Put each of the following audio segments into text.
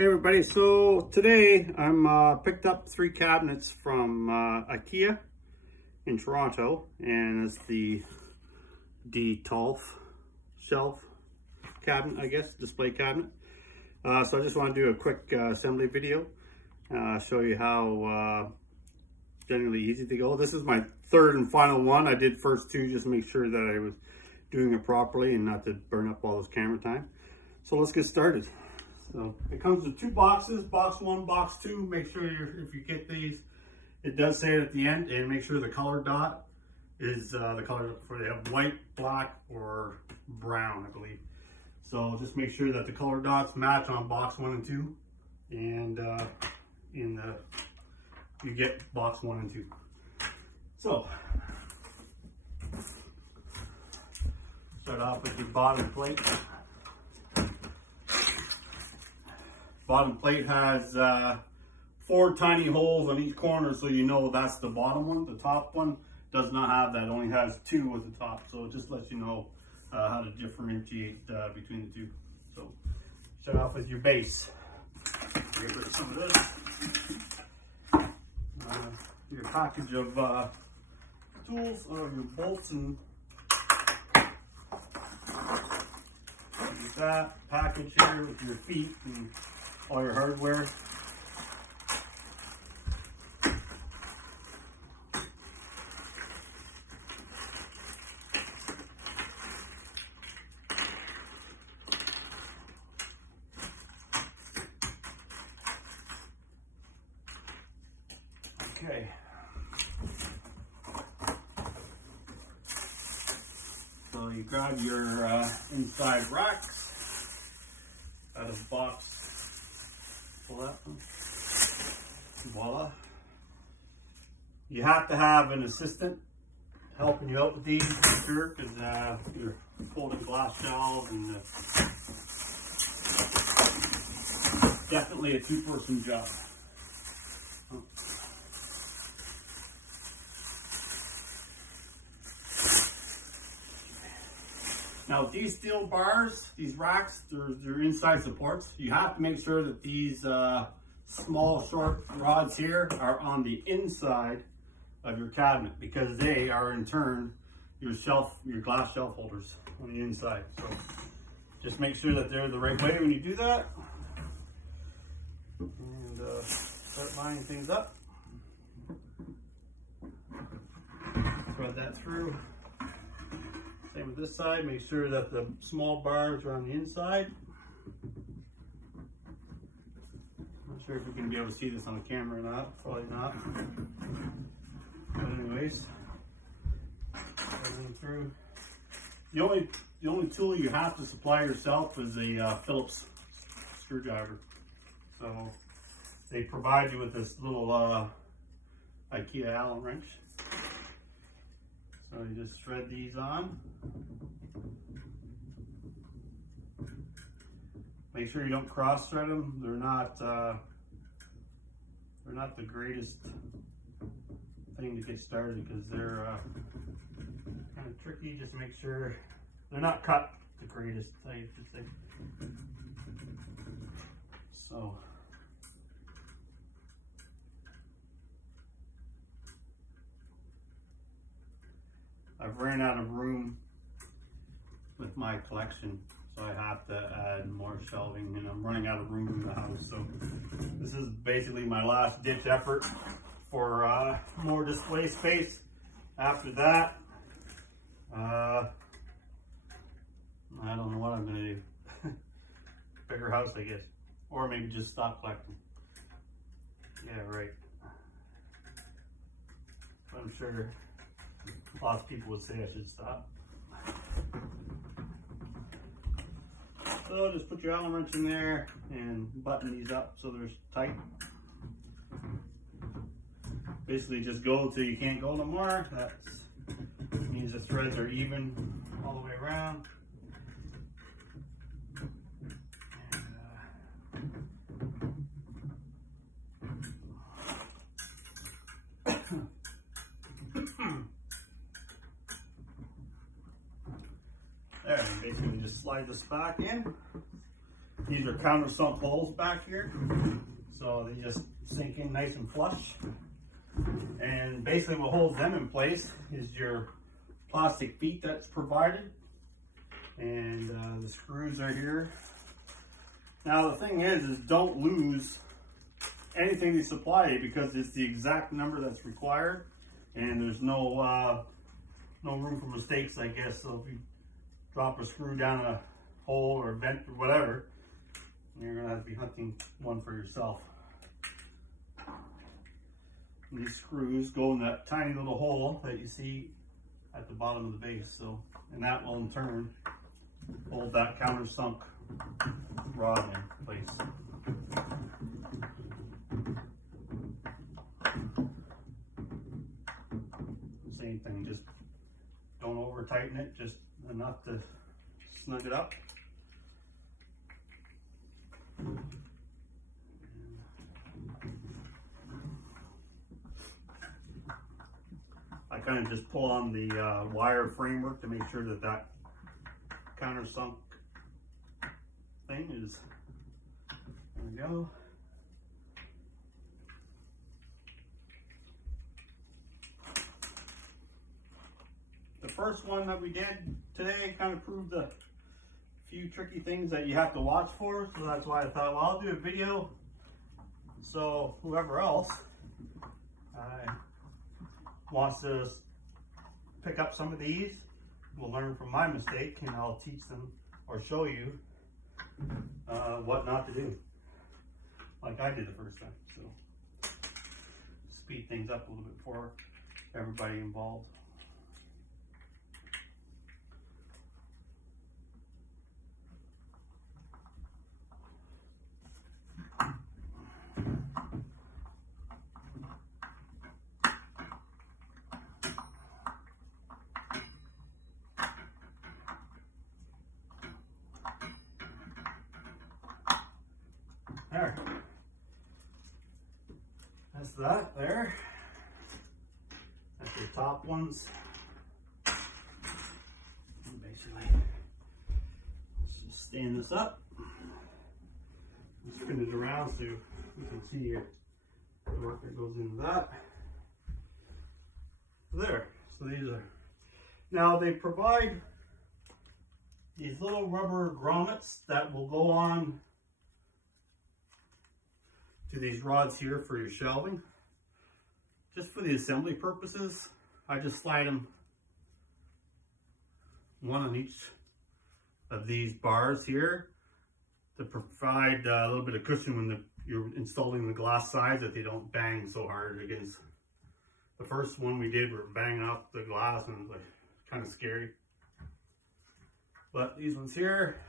Hey everybody, so today I'm picked up 3 cabinets from IKEA in Toronto, and it's the Detolf shelf cabinet, I guess, display cabinet. So I just want to do a quick assembly video, show you how generally easy they go. This is my third and final one. I did first 2 just to make sure that I was doing it properly and not to burn up all this camera time. So let's get started. So it comes with 2 boxes, box 1, box 2. Make sure if you get these, it does say it at the end, and make sure the color dot is the color for they have white, black, or brown, I believe. So just make sure that the color dots match on box 1 and 2, and you get box 1 and 2. So start off with your bottom plate. Bottom plate has 4 tiny holes on each corner, so you know that's the bottom one. The top one does not have that, it only has 2 at the top. So it just lets you know how to differentiate between the 2. So start off with your base. Get rid of some of this. Your package of tools, or your bolts, and use that package here with your feet and all your hardware. Okay. So you grab your inside racks out of the box. Pull that one. Voila. You have to have an assistant helping you out with these, for sure, because you're folding glass shelves, and definitely a 2-person job. Now these steel bars, these racks, they're inside supports. You have to make sure that these small short rods here are on the inside of your cabinet, because they are in turn your glass shelf holders on the inside. So just make sure that they're the right way when you do that. And start lining things up. Thread that through. Same with this side, make sure that the small bars are on the inside. Not sure if you're going to be able to see this on the camera or not, probably not. But anyways, everything through. The only tool you have to supply yourself is a Phillips screwdriver. So they provide you with this little IKEA Allen wrench. So you just thread these on. Make sure you don't cross thread them. They're not the greatest thing to get started, because they're kind of tricky. Just make sure they're not cut the greatest, I should say. So I've ran out of room with my collection, so I have to add more shelving, and I'm running out of room in the house. So this is basically my last ditch effort for more display space. After that, I don't know what I'm gonna do. Bigger house, I guess, or maybe just stop collecting. Yeah, right. I'm sure lots of people would say I should stop. So just put your Allen wrench in there and button these up so they're tight. Basically just go till you can't go no more. That means the threads are even all the way around. There, and basically just slide this back in. These are countersunk holes back here, so they just sink in nice and flush. And basically what holds them in place is your plastic feet that's provided, and the screws are here. Now the thing is don't lose anything they supply you, because it's the exact number that's required, and there's no room for mistakes, I guess. So if you drop a screw down a hole or vent or whatever, you're gonna have to be hunting one for yourself. And these screws go in that tiny little hole that you see at the bottom of the base. So, and that will in turn hold that countersunk rod in place. Same thing, just don't over tighten it, just enough to snug it up. I kind of just pull on the wire framework to make sure that that countersunk thing is, there we go. The first one that we did today kind of proved a few tricky things that you have to watch for, so that's why I thought, well, I'll do a video so whoever else wants to pick up some of these will learn from my mistake, and I'll teach them or show you what not to do, like I did the first time. So speed things up a little bit for everybody involved. There. That's that there. That's your top ones. And basically, let's just stand this up. Spin it around so you can see the work that goes into that. There. So these are, now they provide these little rubber grommets that will go on to these rods here for your shelving. Just for the assembly purposes, I just slide them one on each of these bars here to provide a little bit of cushion when you're installing the glass sides, that they don't bang so hard against. The first one we did, we were banging off the glass and it was like kind of scary. But these ones here,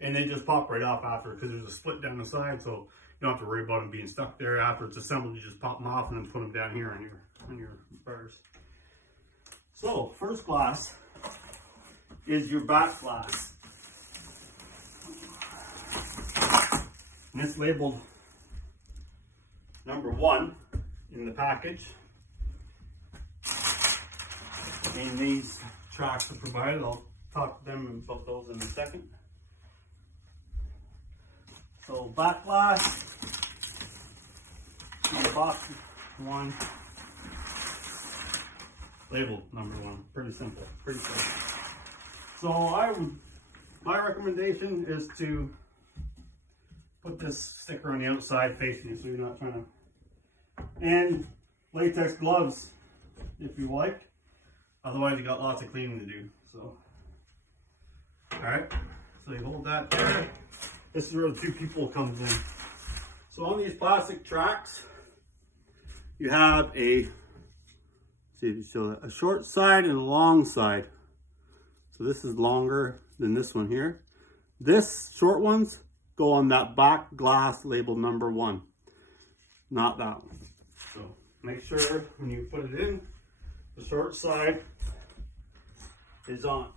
and they just pop right off after, because there's a split down the side, so you don't have to worry about them being stuck there. After it's assembled, you just pop them off and then put them down here on your bars. So first glass is your back glass, and it's labeled number 1 in the package. And these tracks are provided. I'll talk to them about those in a second. So back glass, box 1, labeled number 1. Pretty simple, pretty simple. So my recommendation is to put this sticker on the outside facing you, so you're not trying to, and latex gloves if you like. Otherwise you got lots of cleaning to do. So, all right, so you hold that there. This is where the 2 people comes in. So on these plastic tracks, you have a short side and a long side. So this is longer than this one here. This short ones go on that back glass labeled number 1, not that one. So make sure when you put it in, the short side is on.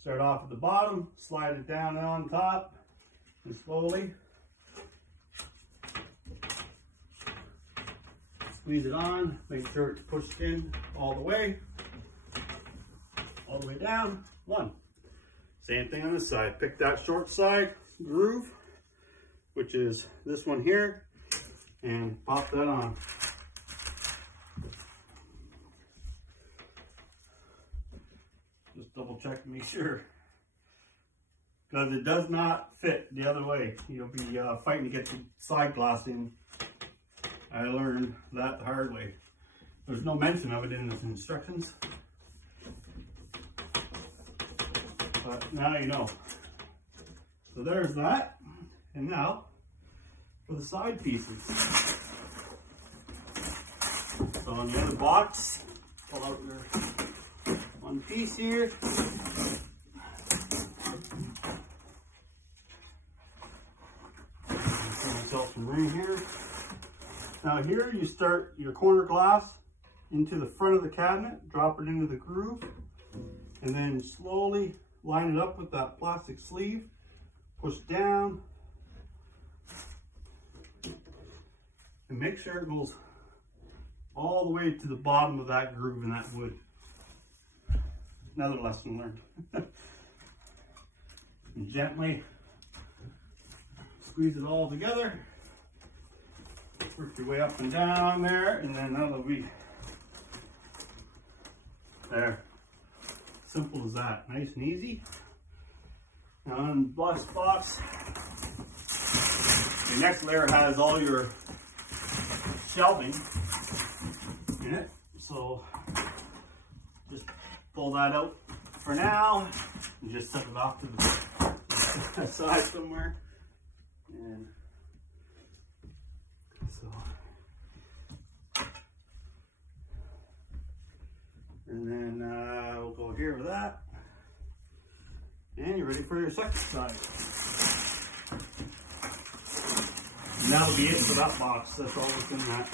Start off at the bottom, slide it down on top, and slowly squeeze it on. Make sure it's pushed in all the way down. 1. Same thing on this side. Pick that short side, groove, which is this one here, and pop that on. Just double check and make sure, because it does not fit the other way. You'll be fighting to get the side glass in. I learned that the hard way. There's no mention of it in the instructions, but now you know. So there's that. And now for the side pieces. So on the other box, pull out your one piece here. Give myself some room here. Now here you start your corner glass into the front of the cabinet, drop it into the groove, and then slowly line it up with that plastic sleeve, push down, and make sure it goes all the way to the bottom of that groove in that wood. Another lesson learned. And gently squeeze it all together. Work your way up and down there, and then that'll be there. Simple as that. Nice and easy. Now on the blast box, the next layer has all your shelving in it. So just pull that out for now and just set it off to the side somewhere. And so, and then we'll go here with that. And you're ready for your second side. And that'll be it for that box. That's all within that.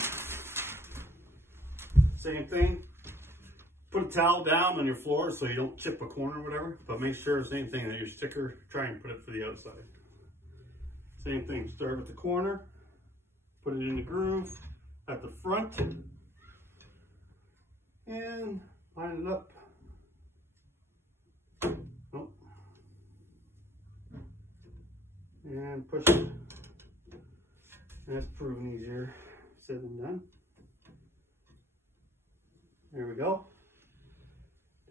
Same thing. Put a towel down on your floor so you don't chip a corner or whatever. But make sure, same thing, that your sticker, try and put it for the outside. Same thing. Start with the corner. Put it in the groove at the front. And line it up. Oh. And push it. That's proven easier said than done. There we go.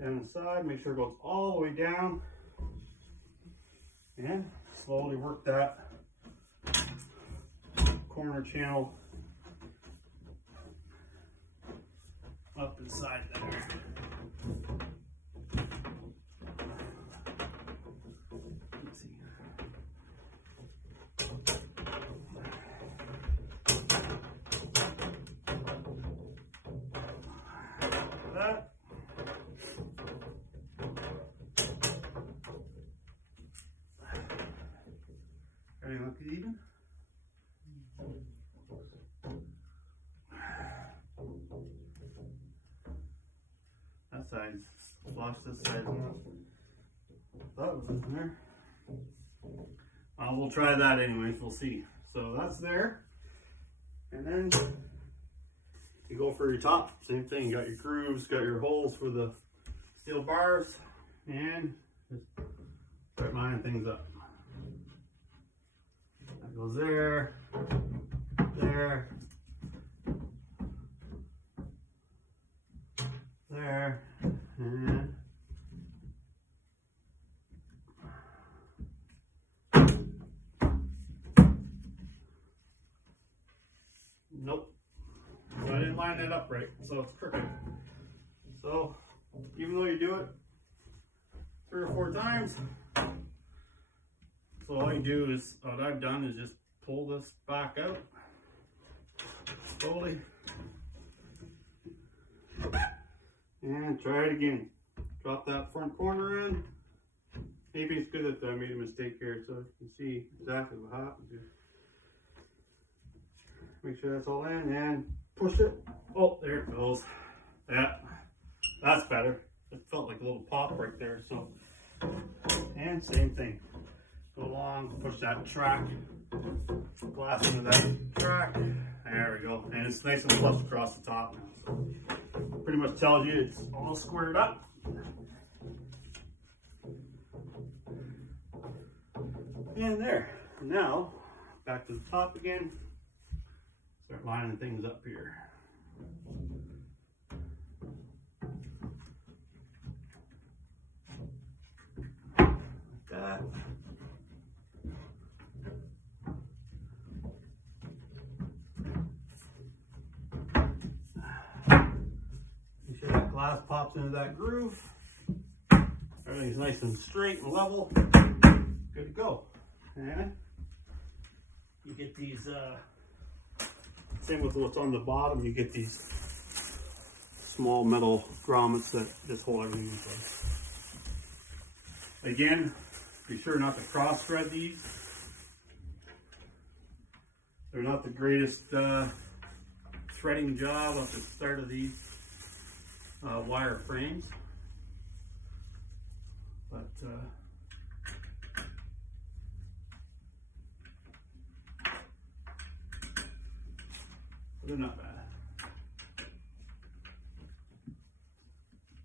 Down the side, make sure it goes all the way down. And slowly work that corner channel up inside there. Let's see. That. Everything look even? That side's flush, this side's not. That was in there. We'll try that anyways, we'll see. So that's there. And then you go for your top. Same thing, you got your grooves, got your holes for the steel bars, and just start lining things up. That goes there, there, there, and nope. So I didn't line that up right, so it's crooked. So even though you do it 3 or 4 times, so all you do is, what I've done is just pull this back out slowly and try it again. Drop that front corner in. Maybe it's good that I made a mistake here so you can see exactly what happened here. Make sure that's all in and push it. Oh, there it goes. Yeah, that's better. It felt like a little pop right there. So, and same thing. Go along, push that track, glass into that track. There we go. And it's nice and flush across the top now. So pretty much tells you it's all squared up. And there. Now, back to the top again. Start lining things up here. Like that. Make sure that glass pops into that groove. Everything's nice and straight and level. Good to go. And you get these, same with what's on the bottom, you get these small metal grommets that just hold everything in place. Again, be sure not to cross thread these. They're not the greatest threading job at the start of these wire frames, but they're not bad.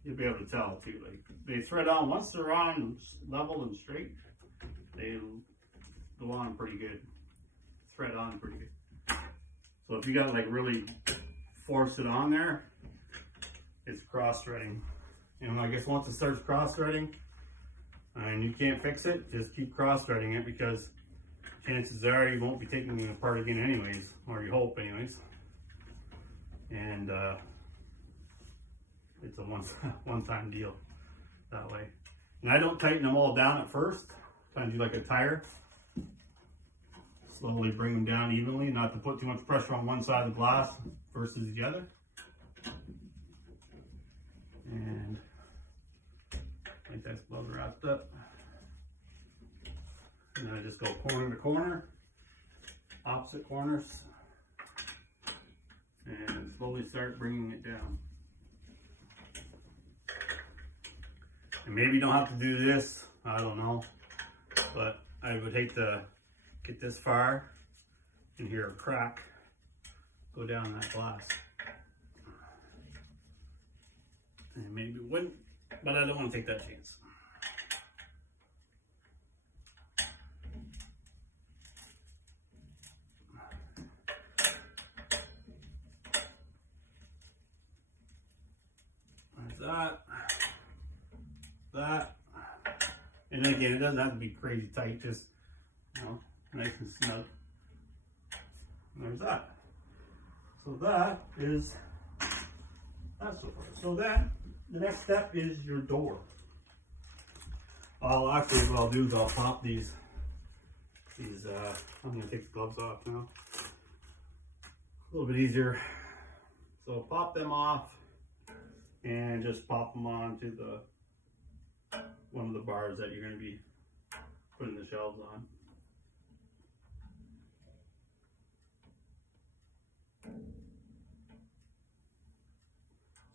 You'll be able to tell too. Like they thread on once they're on level and straight, they go on pretty good. Thread on pretty good. So if you got like really force it on there, it's cross threading. And I guess once it starts cross threading and you can't fix it, just keep cross threading it, because chances are you won't be taking it apart again anyways, or you hope anyways. And it's a one-time deal that way. And I don't tighten them all down at first. Kind of do like a tire. Slowly bring them down evenly, not to put too much pressure on one side of the glass versus the other. And I think that's well wrapped up. And then I just go corner to corner, opposite corners, and slowly start bringing it down. And maybe you don't have to do this, I don't know, but I would hate to get this far and hear a crack go down that glass. And maybe it wouldn't, but I don't want to take that chance. That, and again, it doesn't have to be crazy tight, just, you know, nice and snug. And there's that. So that is that so far. So then the next step is your door. I'll actually, what I'll do is I'll pop these I'm gonna take the gloves off now. A little bit easier. So pop them off and just pop them onto the one of the bars that you're going to be putting the shelves on.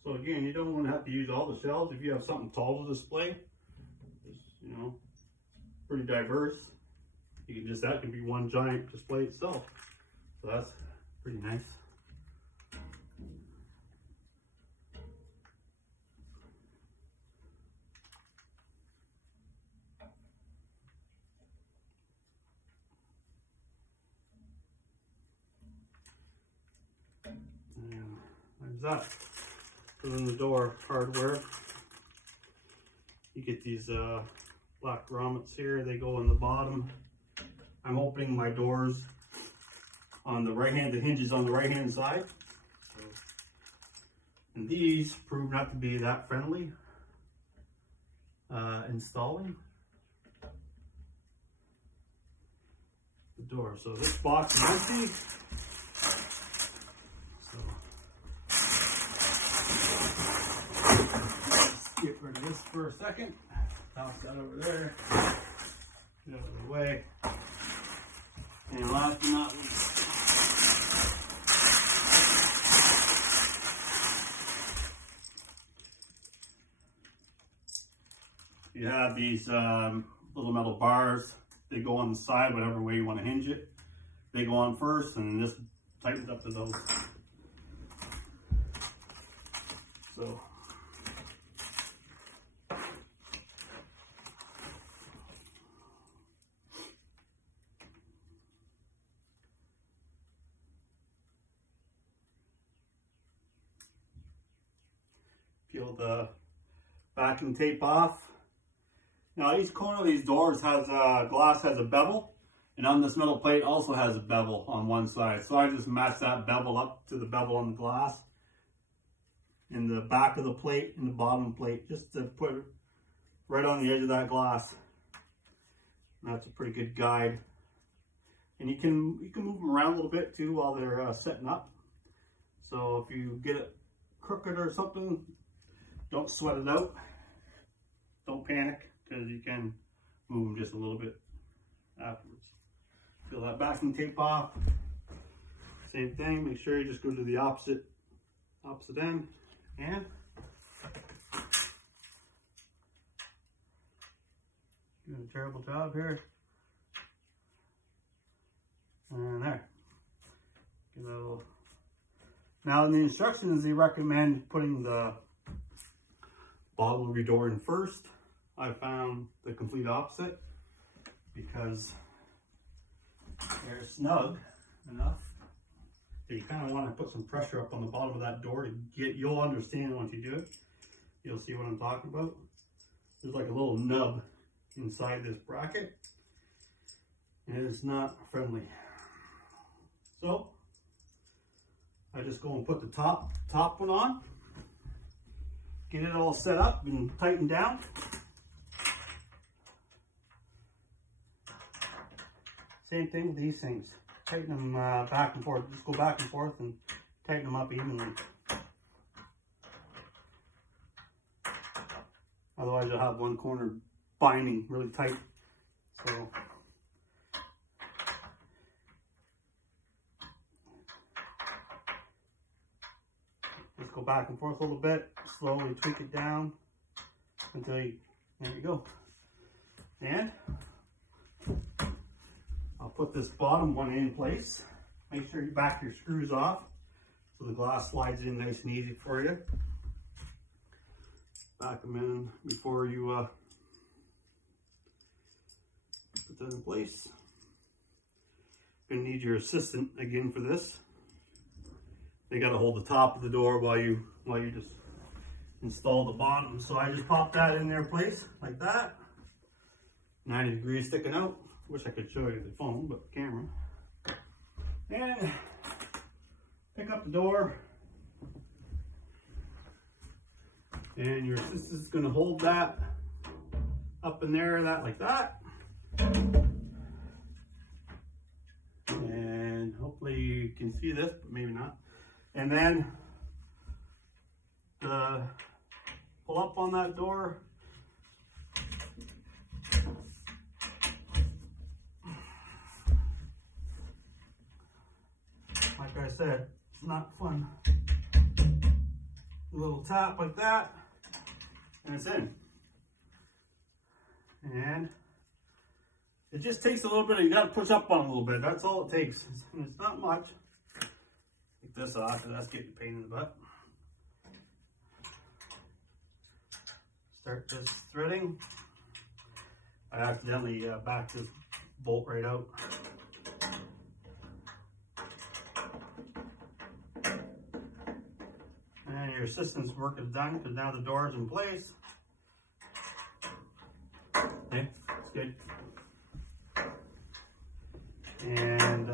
So again, you don't want to have to use all the shelves. If you have something tall to display, it's, you know, pretty diverse. You can just, that can be one giant display itself. So that's pretty nice. That. So then the door hardware, you get these black grommets here. They go in the bottom. I'm opening my doors on the right hand, the hinges on the right hand side. So, and these prove not to be that friendly installing the door. So this box is empty. Get rid of this for a second. Toss that over there. Get out of the way. And last but not least, you have these little metal bars. They go on the side, whatever way you want to hinge it. They go on first, and this tightens up to those. So. Peel the backing tape off. Now each corner of these doors has glass has a bevel, and on this metal plate also has a bevel on one side. So I just match that bevel up to the bevel on the glass in the back of the plate and the bottom plate, just to put it right on the edge of that glass. And that's a pretty good guide. And you can move them around a little bit too while they're setting up. So if you get it crooked or something, don't sweat it out. Don't panic, because you can move them just a little bit afterwards. Peel that backing tape off. Same thing, make sure you just go to the opposite end, and doing a terrible job here. And there. Get a little. Now in the instructions, they recommend putting the bottom of your door in first. I found the complete opposite, because they're snug enough that you kind of want to put some pressure up on the bottom of that door to get, you'll understand once you do it. You'll see what I'm talking about. There's like a little nub inside this bracket, and it's not friendly. So I just go and put the top one on, get it all set up and tightened down. Same thing with these things. Tighten them back and forth. Just go back and forth and tighten them up evenly. Otherwise you'll have one corner binding really tight. So just go back and forth a little bit, slowly tweak it down until you, there you go. And I'll put this bottom one in place. Make sure you back your screws off so the glass slides in nice and easy for you. Back them in before you put that in place. You're gonna need your assistant again for this. They gotta hold the top of the door while you just install the bottom. So I just pop that in their place like that. 90 degrees sticking out. Wish I could show you the phone, but the camera. And pick up the door. And your assistant's gonna hold that up in there, like that. And hopefully you can see this, but maybe not. And then pull up on that door. Like I said, it's not fun. A little tap like that, and it's in. And it just takes a little bit, you gotta push up on it a little bit. That's all it takes. And it's not much. Take this off, because that's getting a pain in the butt. Start this threading. I accidentally backed this bolt right out. And your assistant's work is done, because now the door is in place. Okay, that's good. And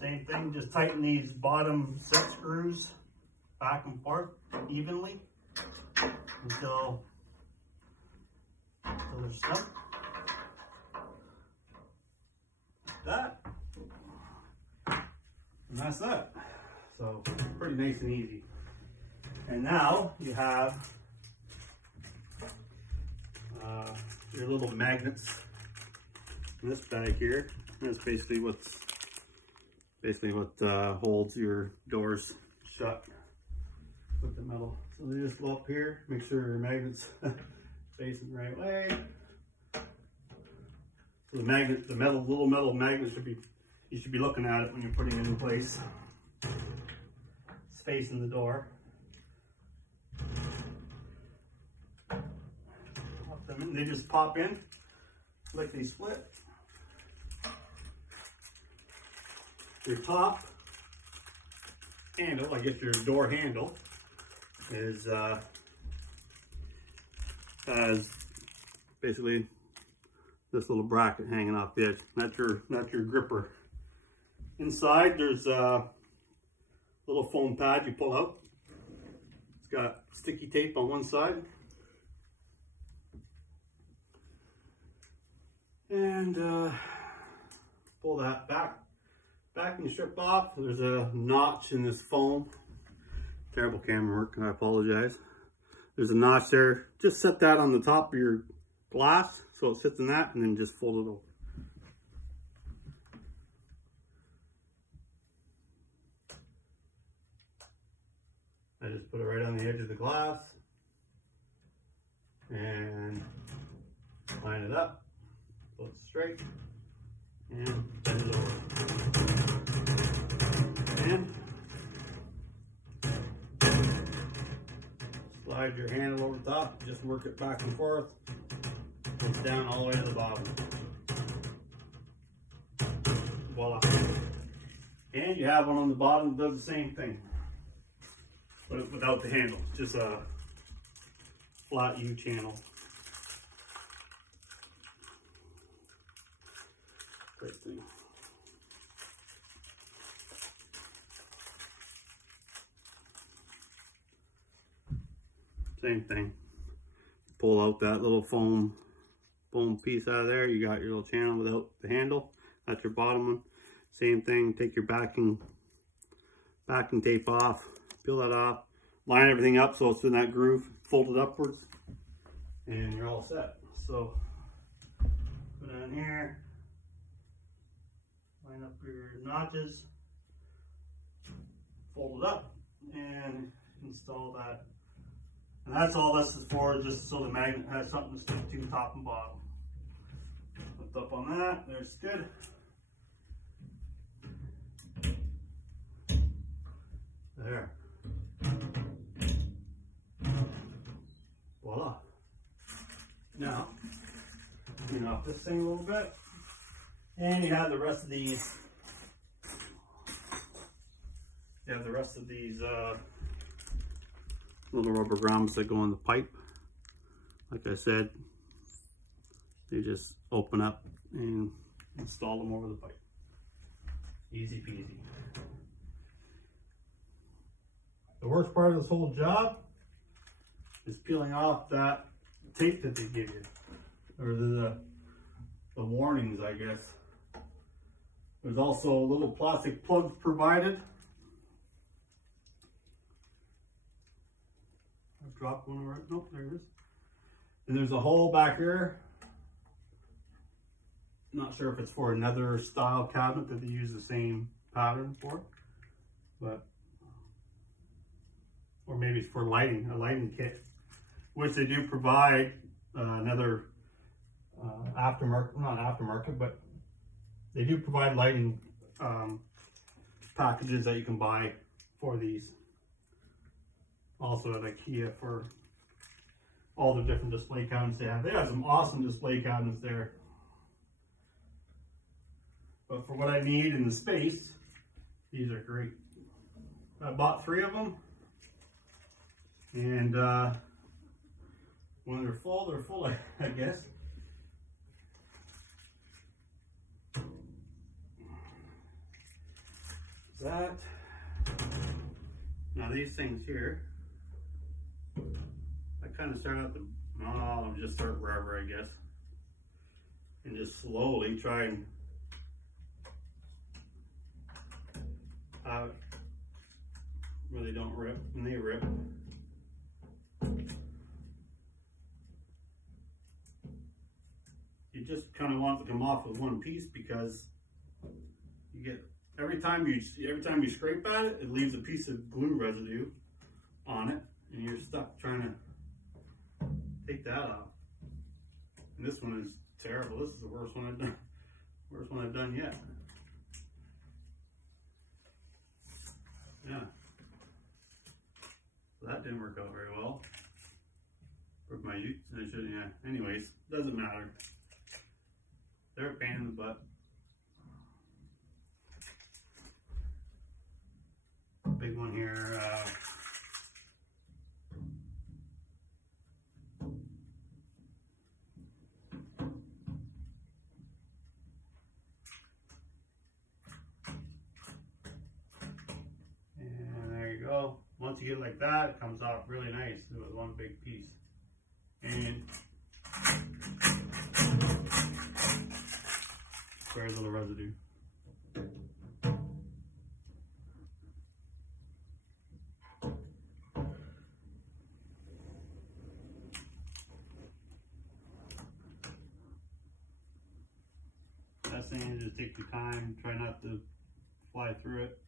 same thing, just tighten these bottom set screws back and forth evenly until they're stuck. Like that. And that's that. So pretty nice and easy. And now you have your little magnets in this bag here. That's basically what holds your doors shut with the metal. So they just go up here, make sure your magnets facing the right way. So the magnet, little metal magnet you should be looking at it when you're putting it in place. It's facing the door. Pop them in. They just pop in like they split. Your top handle, I guess your door handle, is has basically this little bracket hanging off the edge. That's your gripper. Inside there's a little foam pad you pull out. It's got sticky tape on one side. And pull that backing strip off. There's a notch in this foam. Terrible camera work, and I apologize. There's a notch there. Just set that on the top of your glass so it sits in that, and then just fold it over. I just put it right on the edge of the glass and line it up, pull it straight, and bend it over. And slide your handle over the top, just work it back and forth. It's down all the way to the bottom. Voila. And you have one on the bottom that does the same thing, but without the handle, just a flat U channel. Great thing. Same thing. Pull out that little foam piece out of there. You got your little channel without the handle. That's your bottom one. Same thing. Take your backing tape off. Peel that off. Line everything up so it's in that groove. Fold it upwards, and you're all set. So put it in here. Line up your notches. Fold it up and install that. And that's all this is for, just so the magnet has something to stick to top and bottom. Lift up on that, there's good. There. Voila. Now, clean off this thing a little bit. And you have the rest of these. You have the rest of these little rubber grommets that go in the pipe. Like I said, you just open up and install them over the pipe. Easy peasy. The worst part of this whole job is peeling off that tape that they give you, or the warnings, I guess. There's also little plastic plugs provided. Drop one right. Nope, there it is. And there's a hole back here. Not sure if it's for another style cabinet that they use the same pattern for, but or maybe it's for lighting, a lighting kit, which they do provide another aftermarket, not aftermarket, but they do provide lighting packages that you can buy for these. Also at IKEA for all the different display cabinets they have. They have some awesome display cabinets there. But for what I need in the space, these are great. I bought 3 of them. And when they're full, I guess. That. Now these things here, I kind of start out the, I'll just start wherever, I guess, and just slowly try and where they don't rip. When they rip, you just kind of want to come off with one piece, because you get every time you scrape at it, it leaves a piece of glue residue on it, and you're stuck trying to take that off. And this one is terrible. This is the worst one I've done. Worst one I've done yet. Yeah. So that didn't work out very well. Broke my ute. Yeah. Anyways, doesn't matter. They're a pain in the butt. Big one here. once you get it like that, it comes off really nice with one big piece. And very little residue. Best thing is just take your time, try not to fly through it.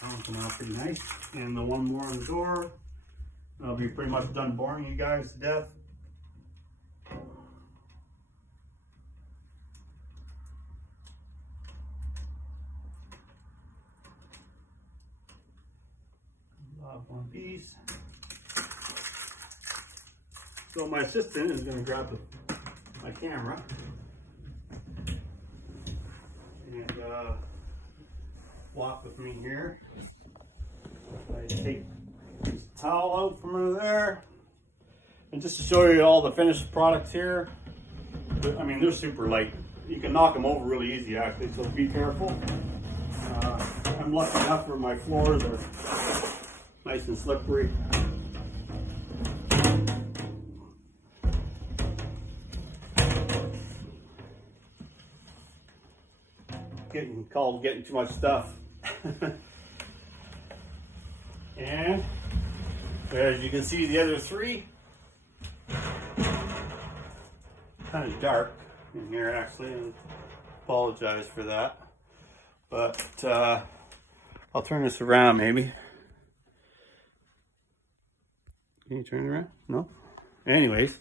That one's coming out pretty nice. And the one more on the door, I'll be pretty much done boring you guys to death. Off one piece. So my assistant is going to grab my camera and walk with me here. I take this towel out from under there, and just to show you all the finished products here. I mean, they're super light. You can knock them over really easy, actually. So be careful. I'm lucky enough where my floors are nice and slippery. Getting called getting too much stuff. And as you can see, the other three kind of dark in here actually, and apologize for that, but I'll turn this around maybe. Can you turn it around? No? Anyways,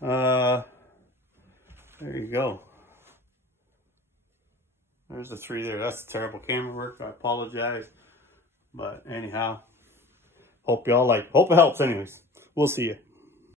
there you go. There's the three there. That's terrible camera work. I apologize. But anyhow, hope y'all like. Hope it helps anyways. We'll see you.